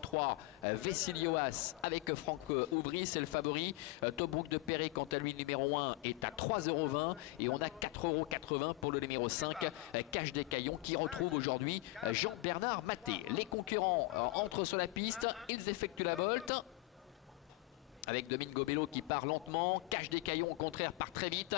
3, Vessilioas avec Franck Ouvry, c'est le favori. Tobruk de Perret, quant à lui, numéro 1, est à 3,20 € et on a 4,80 € pour le numéro 5, Cache des Caillons, qui retrouve aujourd'hui Jean-Bernard Maté. Les concurrents entrent sur la piste, ils effectuent la volte. Avec Domingo Bello qui part lentement, Cache des Caillons au contraire part très vite.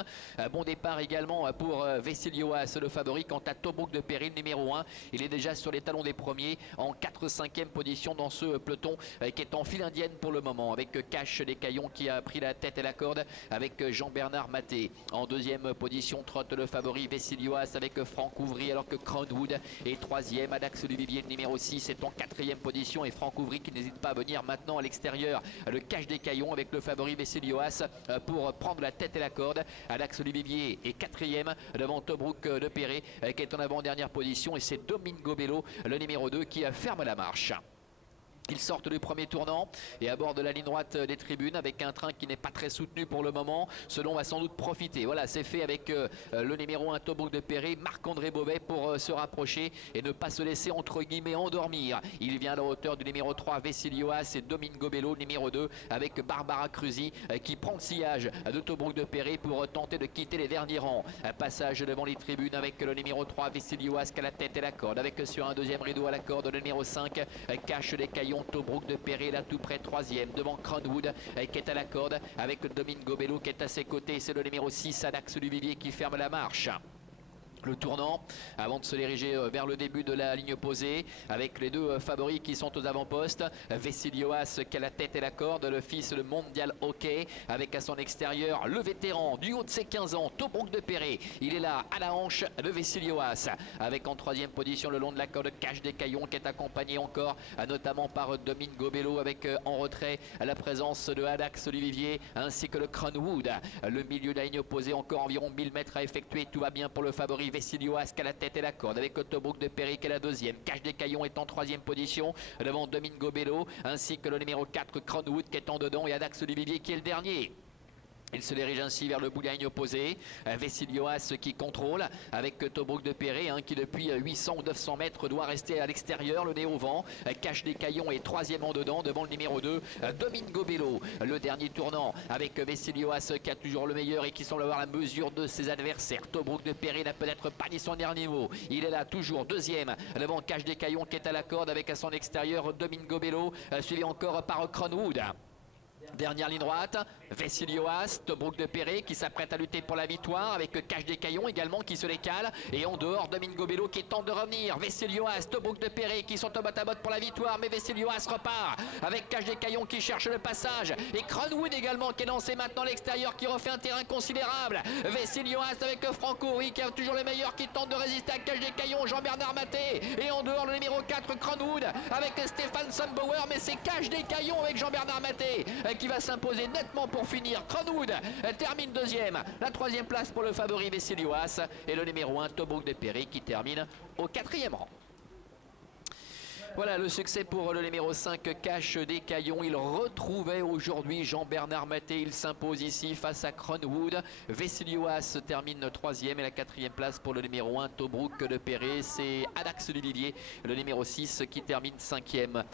Bon départ également pour Vessilioas, le favori. Quant à Tobruk de Perret, numéro 1, il est déjà sur les talons des premiers en 4-5e position dans ce peloton qui est en file indienne pour le moment, avec Cache des Caillons qui a pris la tête et la corde avec Jean-Bernard Maté. En deuxième position trotte le favori Vessilioas avec Franck Ouvry, alors que Crownwood est troisième. Adax Duvivier, le numéro 6, est en 4e position, et Franck Ouvry qui n'hésite pas à venir maintenant à l'extérieur. Le Cache des Caillons avec le favori Vessilioas pour prendre la tête et la corde. Adax Duvivier est 4e devant Tobruk de Perret qui est en avant-dernière position, et c'est Domingo Bello, le numéro 2, qui ferme la marche. Ils sortent du premier tournant et abordent la ligne droite des tribunes avec un train qui n'est pas très soutenu pour le moment. Selon va sans doute profiter. Voilà, c'est fait avec le numéro 1 Tobruk de Perret, Marc-André Beauvais, pour se rapprocher et ne pas se laisser entre guillemets endormir. Il vient à la hauteur du numéro 3 Vessilioas et Domingo Bello, numéro 2, avec Barbara Cruzy qui prend le sillage de Tobruk de Perret pour tenter de quitter les derniers rangs. Un passage devant les tribunes avec le numéro 3 Vessilioas qui a la tête et la corde, avec sur un deuxième rideau à la corde le numéro 5 Cache des Caillons. Tobruk de Perret là tout près, troisième devant Crownwood qui est à la corde avec Domingo Bello qui est à ses côtés. C'est le numéro 6 Adax Duvivier qui ferme la marche. Le tournant avant de se diriger vers le début de la ligne opposée avec les deux favoris qui sont aux avant-postes. Vessilioas qui a la tête et la corde, le fils de mondial hockey, avec à son extérieur le vétéran du haut de ses 15 ans Tobruk de Perret. Il est là à la hanche de Vessilioas, avec en troisième position le long de la corde Cache des Caillons qui est accompagné encore notamment par Domingo Bello, avec en retrait la présence de Adax Duvivier ainsi que le Crownwood. Le milieu de la ligne opposée, encore environ 1000 mètres à effectuer. Tout va bien pour le favori Vessilioas qui a la tête et la corde, avec Tobruk de Perret qui est la deuxième. Cache des Caillons est en troisième position devant Domingo Bello ainsi que le numéro 4 Crownwood qui est en dedans, et Adax Duvivier qui est le dernier. Il se dirige ainsi vers le bout de la ligne opposée. Vessilioas qui contrôle avec Tobruk de Perret qui depuis 800 ou 900 mètres doit rester à l'extérieur, le nez au vent. Cache des Caillons est troisième en dedans devant le numéro 2 Domingo Bello. Le dernier tournant avec Vessilioas qui a toujours le meilleur et qui semble avoir la mesure de ses adversaires. Tobruk de Perret n'a peut-être pas dit son dernier mot. Il est là toujours deuxième devant Cache des Caillons qui est à la corde, avec à son extérieur Domingo Bello, suivi encore par Crownwood. Dernière ligne droite, Vessilioas, Tobruk de Perret qui s'apprête à lutter pour la victoire, avec Cache des Caillons également qui se décale, et en dehors Domingo Bello qui tente de revenir. Vessilioas, Tobruk de Perret qui sont au botte à botte pour la victoire, mais Vessilioas repart avec Cache des Caillons qui cherche le passage, et Crownwood également qui est lancé maintenant à l'extérieur, qui refait un terrain considérable. Vessilioas avec Franck Ouvry qui a toujours le meilleur, qui tente de résister à Cache des Caillons, Jean-Bernard Maté, et en dehors le numéro 4 Crownwood avec Stéphane Sundbauer, mais c'est Cache des Caillons avec Jean-Bernard Maté qui va s'imposer nettement pour finir. Crownwood termine deuxième. La troisième place pour le favori Vessilioas, et le numéro 1 Tobruk de Perret qui termine au 4e rang. Voilà le succès pour le numéro 5 Cache des Caillons. Il retrouvait aujourd'hui Jean-Bernard Maté. Il s'impose ici face à Crownwood. Vessilioas termine 3e, et la 4e place pour le numéro 1 Tobruk de Perret. C'est Adax Duvivier, le numéro 6, qui termine 5e.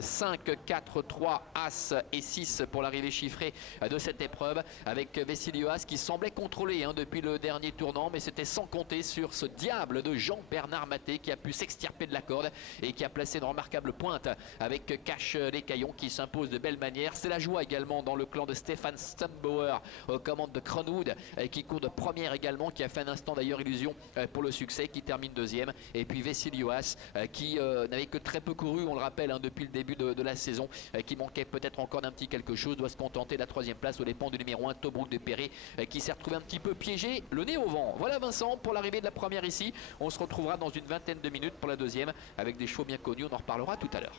5, 4, 3, As et 6 pour l'arrivée chiffrée de cette épreuve, avec Vessilioas qui semblait contrôler depuis le dernier tournant, mais c'était sans compter sur ce diable de Jean-Bernard Maté qui a pu s'extirper de la corde et qui a placé une remarquable pointe avec Cache des Caillons qui s'impose de belle manière. C'est la joie également dans le clan de Stéphane Sundbauer aux commandes de Crownwood qui court de première également, qui a fait un instant d'ailleurs illusion pour le succès, qui termine deuxième. Et puis Vessilioas qui n'avait que très peu couru, on le rappelle, depuis le début de la saison, qui manquait peut-être encore d'un petit quelque chose, doit se contenter de la 3e place aux dépens du numéro 1 Tobruk de Perret qui s'est retrouvé un petit peu piégé, le nez au vent. Voilà Vincent pour l'arrivée de la première ici. On se retrouvera dans une vingtaine de minutes pour la deuxième avec des chevaux bien connus, on en reparlera tout à l'heure.